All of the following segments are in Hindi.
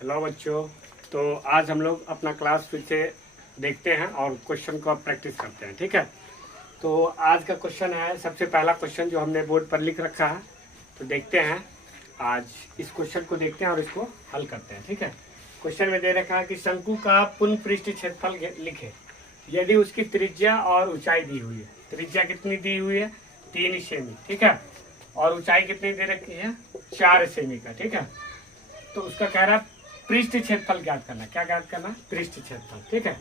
हेलो बच्चों। तो आज हम लोग अपना क्लास फिर से देखते हैं और क्वेश्चन को प्रैक्टिस करते हैं। ठीक है, तो आज का क्वेश्चन है, सबसे पहला क्वेश्चन जो हमने बोर्ड पर लिख रखा है। तो देखते हैं, आज इस क्वेश्चन को देखते हैं और इसको हल करते हैं। ठीक है, क्वेश्चन में दे रखा है कि शंकु का पूर्ण पृष्ठ क्षेत्रफल लिखे यदि उसकी त्रिज्या और ऊंचाई दी हुई है। त्रिज्या कितनी दी हुई है? 3 सेमी। ठीक है, और ऊंचाई कितनी दे रखी है? 4 सेमी का। ठीक है, तो उसका कह रहा है पृष्ठ क्षेत्रफल ज्ञात करना। क्या ज्ञात करना? पृष्ठ क्षेत्रफल। ठीक है,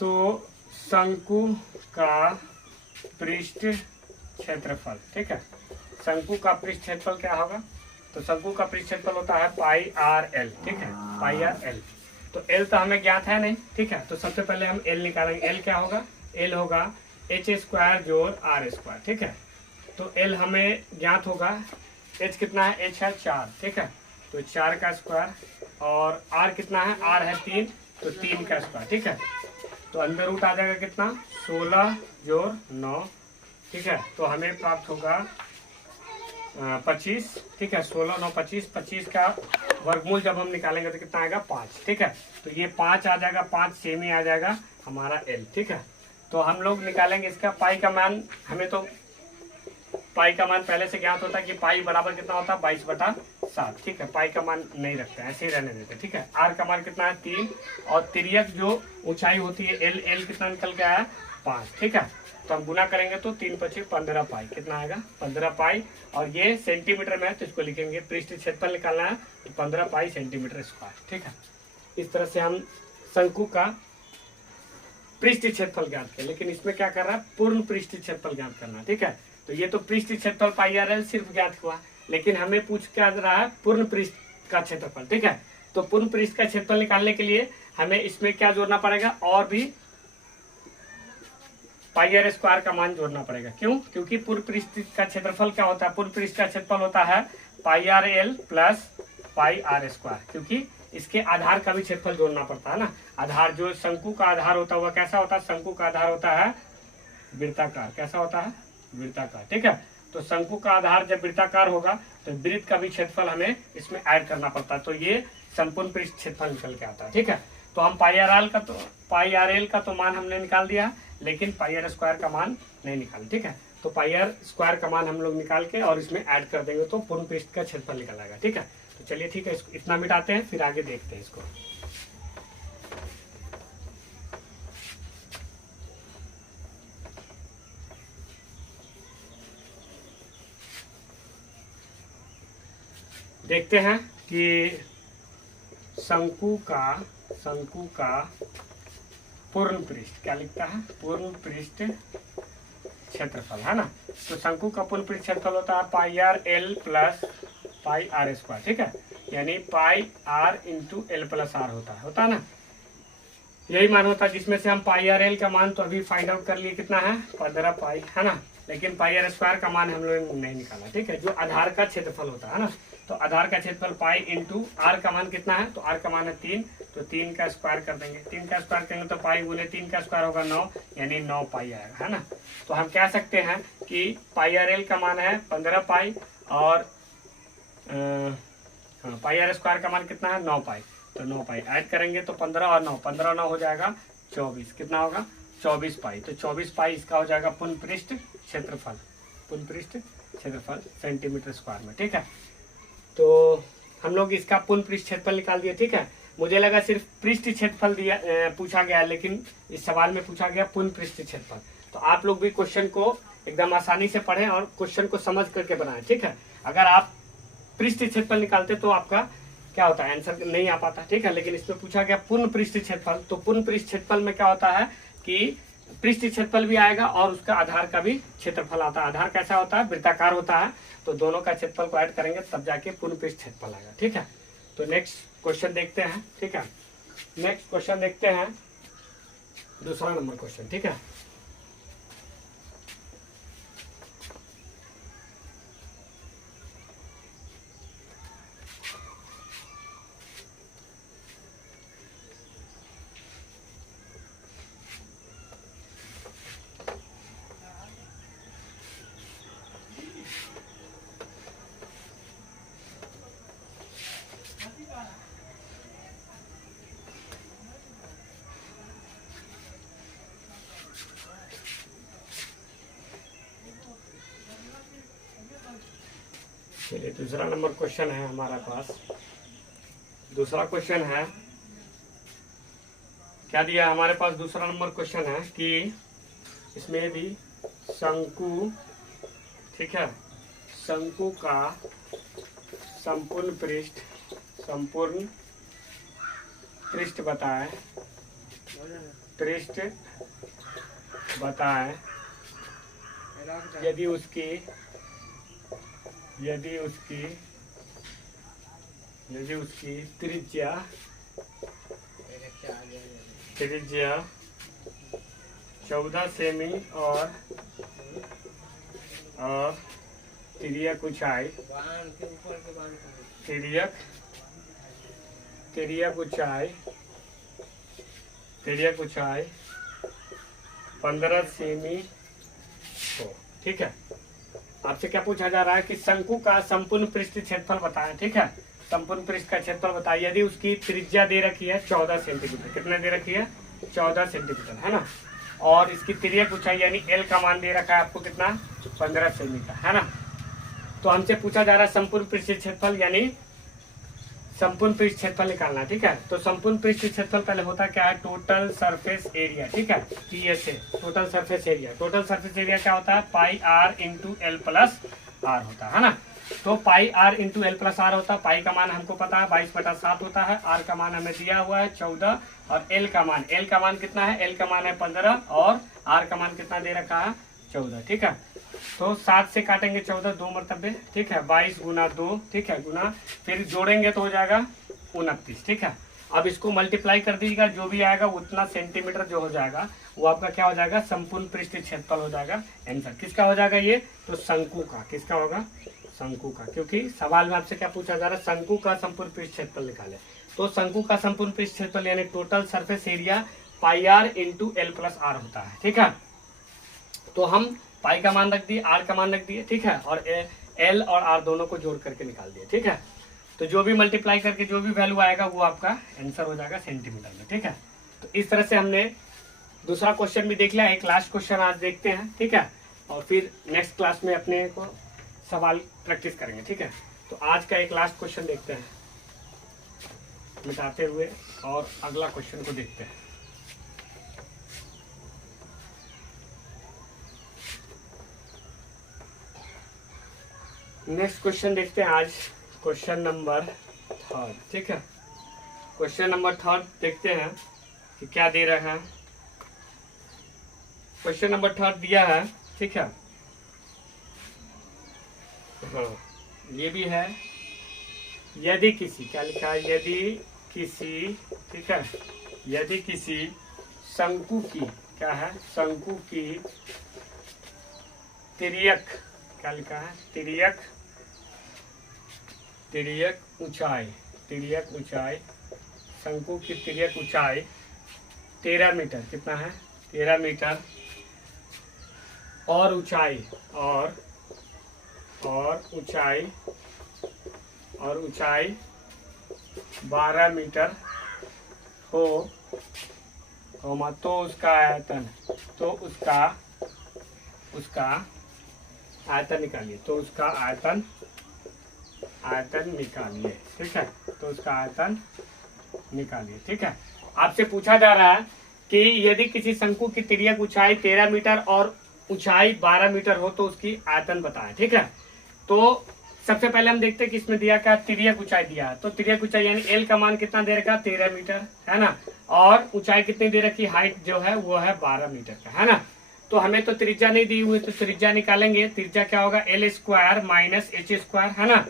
तो शंकु का पृष्ठ क्षेत्रफल। ठीक है, शंकु का पृष्ठ क्षेत्रफल क्या होगा? तो शंकु का पृष्ठ क्षेत्रफल होता है पाई आर एल। ठीक है, पाई आर एल। तो एल तो हमें ज्ञात है नहीं। ठीक है, तो सबसे पहले हम एल निकालेंगे। एल क्या होगा? एल होगा एच स्क्वायर जोड़ आर स्क्वायर। ठीक है, तो एल हमें ज्ञात होगा। एच कितना है? एच है 4। ठीक है, तो 4 का स्क्वायर। और आर कितना है? आर है 3, तो 3 का स्क्वायर। ठीक है, तो अंदर रूट आ जाएगा कितना? 16 जोड़ 9। ठीक है, तो हमें प्राप्त होगा 25। ठीक है, 16 9 25। 25 का वर्गमूल जब हम निकालेंगे तो कितना आएगा? 5। ठीक है, तो ये 5 आ जाएगा, 5 सेमी आ जाएगा हमारा एल। ठीक है, तो हम लोग निकालेंगे इसका पाई का मान। हमें तो पाई का मान पहले से ज्ञात होता है कि पाई बराबर कितना होता है? 22/7। ठीक है, पाई का मान नहीं रखते, ऐसे ही रहने देते। ठीक है, आर का मान कितना है? 3। और तिर्यक जो ऊंचाई होती है एल, एल कितना निकल के आया? 5। ठीक है, तो हम गुना करेंगे तो 3 × 5 = 15 पाई। कितना आएगा? 15 पाई। और ये सेंटीमीटर में है तो इसको लिखेंगे, पृष्ठ क्षेत्रफल निकालना है तो 15 पाई सेंटीमीटर स्क्वायर। ठीक है, इस तरह से हम शंकु का पृष्ठ क्षेत्रफल ज्ञात करें। लेकिन इसमें क्या कर रहा है? पूर्ण पृष्ठ क्षेत्रफल ज्ञात करना। ठीक है, तो ये तो पृष्ठ क्षेत्रफल पाई आर एल सिर्फ ज्ञात हुआ, लेकिन हमें पूछ क्या रहा है? पूर्ण पृष्ठ का क्षेत्रफल। ठीक है, तो पूर्ण पृष्ठ का क्षेत्रफल निकालने के लिए हमें इसमें क्या जोड़ना पड़ेगा? और भी पाई आर स्क्वायर का मान जोड़ना पड़ेगा। क्यों? क्योंकि पूर्ण पृष्ठ का क्षेत्रफल क्या होता है? पूर्ण पृष्ठ का क्षेत्रफल होता है pi r l plus pi r square, क्योंकि इसके आधार का भी क्षेत्रफल जोड़ना पड़ता है ना। आधार जो शंकु का आधार होता है वह कैसा होता है? शंकु का आधार होता है वृत्ताकार। कैसा होता है? वृत्ताकार। ठीक है, तो शंकु का आधार जब वृत्ताकार होगा तो वृत्त का भी क्षेत्रफल हमें इसमें ऐड करना पड़ता है, तो ये संपूर्ण पृष्ठ क्षेत्रफल निकल के आता है। ठीक है, तो हम पाई आर एल का तो मान हमने निकाल दिया, लेकिन पाई आर स्क्वायर का मान नहीं निकाला। ठीक है, तो पाई आर स्क्वायर का मान हम लोग निकाल के और इसमें ऐड कर देंगे तो पूर्ण पृष्ठ का क्षेत्रफल निकल आएगा। ठीक है, तो चलिए ठीक है, इसको इतना मिटाते हैं, फिर आगे देखते हैं इसको। देखते हैं कि शंकु का पूर्ण पृष्ठ क्या लिखता है? पूर्ण पृष्ठ क्षेत्रफल है ना। तो शंकु का पूर्ण पृष्ठ क्षेत्रफल होता है pi r l plus pi r square. ठीक है, यानी pi r into l plus r होता है ना। यही मान होता है, जिसमें से हम पाई आर एल का मान तो अभी फाइंड आउट कर लिए, कितना है? 15 पाई है ना। लेकिन पाई आर स्क्वायर का मान हम लोग नहीं निकाला। ठीक है, जो आधार का क्षेत्रफल होता है ना, तो आधार का क्षेत्रफल पाई इंटू आर का मान कितना है? तो आर का मान है 3, तो 3 का स्क्वायर कर देंगे। 3 का स्क्वायर करेंगे तो पाई गुने 3 का स्क्वायर होगा 9, यानी 9 पाई आएगा, है ना। तो हम कह सकते हैं कि पाई आर एल का मान है 15 पाई और पाई आर स्क्वायर का मान कितना है? 9 पाई। तो 9 पाई ऐड करेंगे तो 15 और 9, 15 9 हो जाएगा 24। कितना होगा? 24 पाई। तो 24 पाई इसका हो जाएगा पूर्ण पृष्ठ क्षेत्रफल। पूर्ण पृष्ठ क्षेत्रफल सेंटीमीटर स्क्वायर में। ठीक है, तो हम लोग इसका पूर्ण पृष्ठ क्षेत्रफल निकाल दिए। ठीक है, मुझे लगा सिर्फ पृष्ठ क्षेत्रफल दिया पूछा गया, लेकिन इस सवाल में पूछा गया पूर्ण पृष्ठ क्षेत्रफल। तो आप लोग भी क्वेश्चन को एकदम आसानी से पढ़ें और क्वेश्चन को समझ करके बनाएं। ठीक है, अगर आप पृष्ठ क्षेत्रफल निकालते तो आपका क्या होता है? आंसर नहीं आ पाता। ठीक है, लेकिन इसमें पूछा गया पूर्ण पृष्ठ क्षेत्रफल, तो पूर्ण पृष्ठ क्षेत्रफल में क्या होता है कि पृष्ठ क्षेत्रफल भी आएगा और उसका आधार का भी क्षेत्रफल आता है। आधार कैसा होता है? वृत्ताकार होता है, तो दोनों का क्षेत्रफल को ऐड करेंगे तब जाके पूर्ण पृष्ठ क्षेत्रफल आएगा। ठीक है, तो नेक्स्ट क्वेश्चन देखते हैं। ठीक है, नेक्स्ट क्वेश्चन देखते हैं, दूसरा नंबर क्वेश्चन। ठीक है, चलिए दूसरा नंबर क्वेश्चन है हमारा पास। दूसरा क्वेश्चन है, क्या दिया हमारे पास? दूसरा नंबर क्वेश्चन है कि इसमें भी शंकु, ठीक है, शंकु का संपूर्ण पृष्ठ बताएं, यदि उसकी त्रिज्या 14 सेमी और तिर्यक ऊंचाई 15 सेमी हो। ठीक है, आपसे क्या पूछा जा रहा है कि शंकु का संपूर्ण पृष्ठ क्षेत्रफल बताएं। ठीक है, संपूर्ण पृष्ठ का क्षेत्रफल बताइए यदि उसकी त्रिज्या दे रखी है 14 सेंटीमीटर। कितने दे रखी है? 14 सेंटीमीटर, है ना। और इसकी तिर्यक ऊंचाई यानी एल का मान दे रखा है आपको कितना? 15 सेमी का, है ना। तो हमसे पूछा जा रहा है संपूर्ण पृष्ठ क्षेत्रफल यानी संपूर्ण पृष्ठ क्षेत्रफल निकालना। ठीक है, तो संपूर्ण पृष्ठ क्षेत्रफल पहले होता क्या है? Total surface area. ठीक है, TSA, total surface area. Total surface area क्या होता है? Pi r into l plus r होता है ना। तो pi r into l plus r होता है। पाई का मान हमको पता है 22/7 होता है, आर का मान हमें दिया हुआ है 14 और एल का मान कितना है? एल का मान है 15 और आर का मान कितना दे रखा है? 14। ठीक है, तो 7 से काटेंगे 14 2 मरतबे। ठीक है, 22 गुना 2, ठीक है, गुना फिर जोड़ेंगे तो हो जाएगा 29। ठीक है, अब इसको मल्टीप्लाई कर दीजिएगा, जो भी आएगा उतना सेंटीमीटर जो हो जाएगा वो आपका क्या हो जाएगा? संपूर्ण पृष्ठ क्षेत्रफल हो जाएगा। आंसर किसका हो जाएगा ये? तो शंकु का। किसका होगा? शंकु का, क्योंकि सवाल में आपसे क्या पूछा जा रहा है? शंकु का संपूर्ण पृष्ठ क्षेत्रफल निकाले। तो शंकु का संपूर्ण पृष्ठ क्षेत्रफल यानी total surface area pi r into l plus r होता है। ठीक है, तो हम पाई का मान रख दिए, आर का मान रख दिए। ठीक है, और एल और आर दोनों को जोड़ करके निकाल दिए। ठीक है, तो जो भी मल्टीप्लाई करके जो भी वैल्यू आएगा वो आपका आंसर हो जाएगा सेंटीमीटर में। ठीक है, तो इस तरह से हमने दूसरा क्वेश्चन भी देख लिया। एक लास्ट क्वेश्चन आज देखते हैं। ठीक है, और फिर नेक्स्ट क्लास में अपने को सवाल प्रैक्टिस करेंगे। ठीक है, तो आज का एक लास्ट क्वेश्चन देखते हैं मिटाते हुए और अगला क्वेश्चन को देखते हैं। नेक्स्ट क्वेश्चन देखते हैं आज, क्वेश्चन नंबर 3। ठीक है, क्वेश्चन नंबर 3 देखते हैं कि क्या दे रहा है। क्वेश्चन नंबर 3 दिया है। ठीक है, हाँ, ये भी है। यदि किसी, क्या लिखा है? यदि किसी, ठीक है, यदि किसी शंकु की, क्या है? शंकु की तिर्यक, क्या लिखा है? तिर्यक ऊंचाई, शंकु की तिर्यक ऊंचाई 13 मीटर। कितना है? 13 मीटर और ऊंचाई और ऊंचाई 12 मीटर हो, तो उसका आयतन, आयतन निकालिए। तो उसका आयतन निकालिए। ठीक है, तो उसका आयतन निकालिए। ठीक है, आपसे पूछा जा रहा है कि यदि किसी शंकु की तिर्यक ऊंचाई 13 मीटर और ऊंचाई 12 मीटर हो तो उसकी आयतन बताएं। ठीक है, तो सबसे पहले हम देखते हैं कि इसमें दिया क्या? तिर्यक ऊंचाई दिया है। तो तिर्यक ऊंचाई यानी एल का मान कितना दे रखा? 13 मीटर, है ना। और ऊंचाई कितनी दे रखी? हाइट जो है वो है 12 मीटर का, है ना। तो हमें तो त्रिज्या नहीं दी हुई, तो त्रिज्या निकालेंगे। त्रिज्या क्या होगा? L square minus H square, है ना।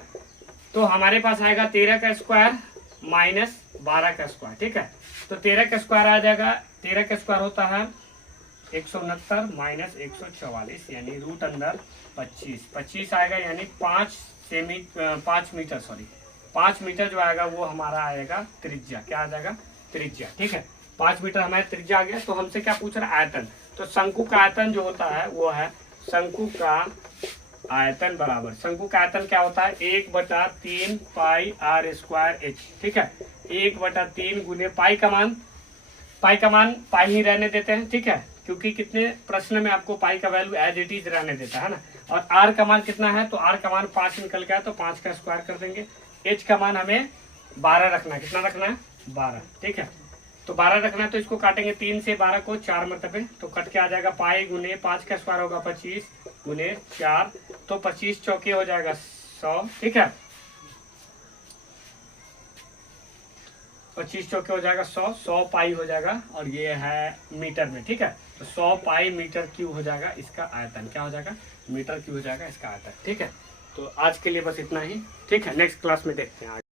तो हमारे पास आएगा 13 का स्क्वायर माइनस 12 का स्क्वायर। ठीक है, तो 13 का स्क्वायर आ जाएगा, 13 का स्क्वायर होता है 169 माइनस 144 यानी रूट अंदर 25 आएगा, यानी 5 मीटर जो आएगा वो हमारा आएगा त्रिज्या। क्या आ जाएगा? त्रिज्या। ठीक है, 5 मीटर हमारा त्रिज्या आ गया। तो हमसे क्या पूछ रहा है? आयतन। तो शंकु का आयतन जो होता है वो है, शंकु का आयतन बराबर, शंकु का आयतन क्या होता है? 1/3 पाई आर स्क्वायर एच। ठीक है, 1/3 गुने पाई का मान पाई ही रहने देते हैं। ठीक है, क्योंकि कितने प्रश्न में आपको पाई का वैल्यू एज इट इज रहने देता है ना। और आर का मान कितना है, तो आर का मान 5 निकल गया, तो 5 का स्क्वायर कर देंगे। एच का मान हमें 12 रखना है, कितना रखना है 12, ठीक है। तो 12 रखना है, तो इसको काटेंगे 3 से 12 को 4 मरतबे, तो कट के आ जाएगा पाई गुने 5 का स्क्वायर होगा 25 गुने 4, तो 25 चौके हो जाएगा 100, ठीक है। 25 चौके हो जाएगा 100, 100 पाई हो जाएगा, और ये है मीटर में, ठीक है। तो 100 पाई मीटर क्यूब हो जाएगा इसका आयतन, क्या हो जाएगा, मीटर क्यूब हो जाएगा इसका आयतन, ठीक है। तो आज के लिए बस इतना ही, ठीक है। नेक्स्ट क्लास में देखते हैं आगे।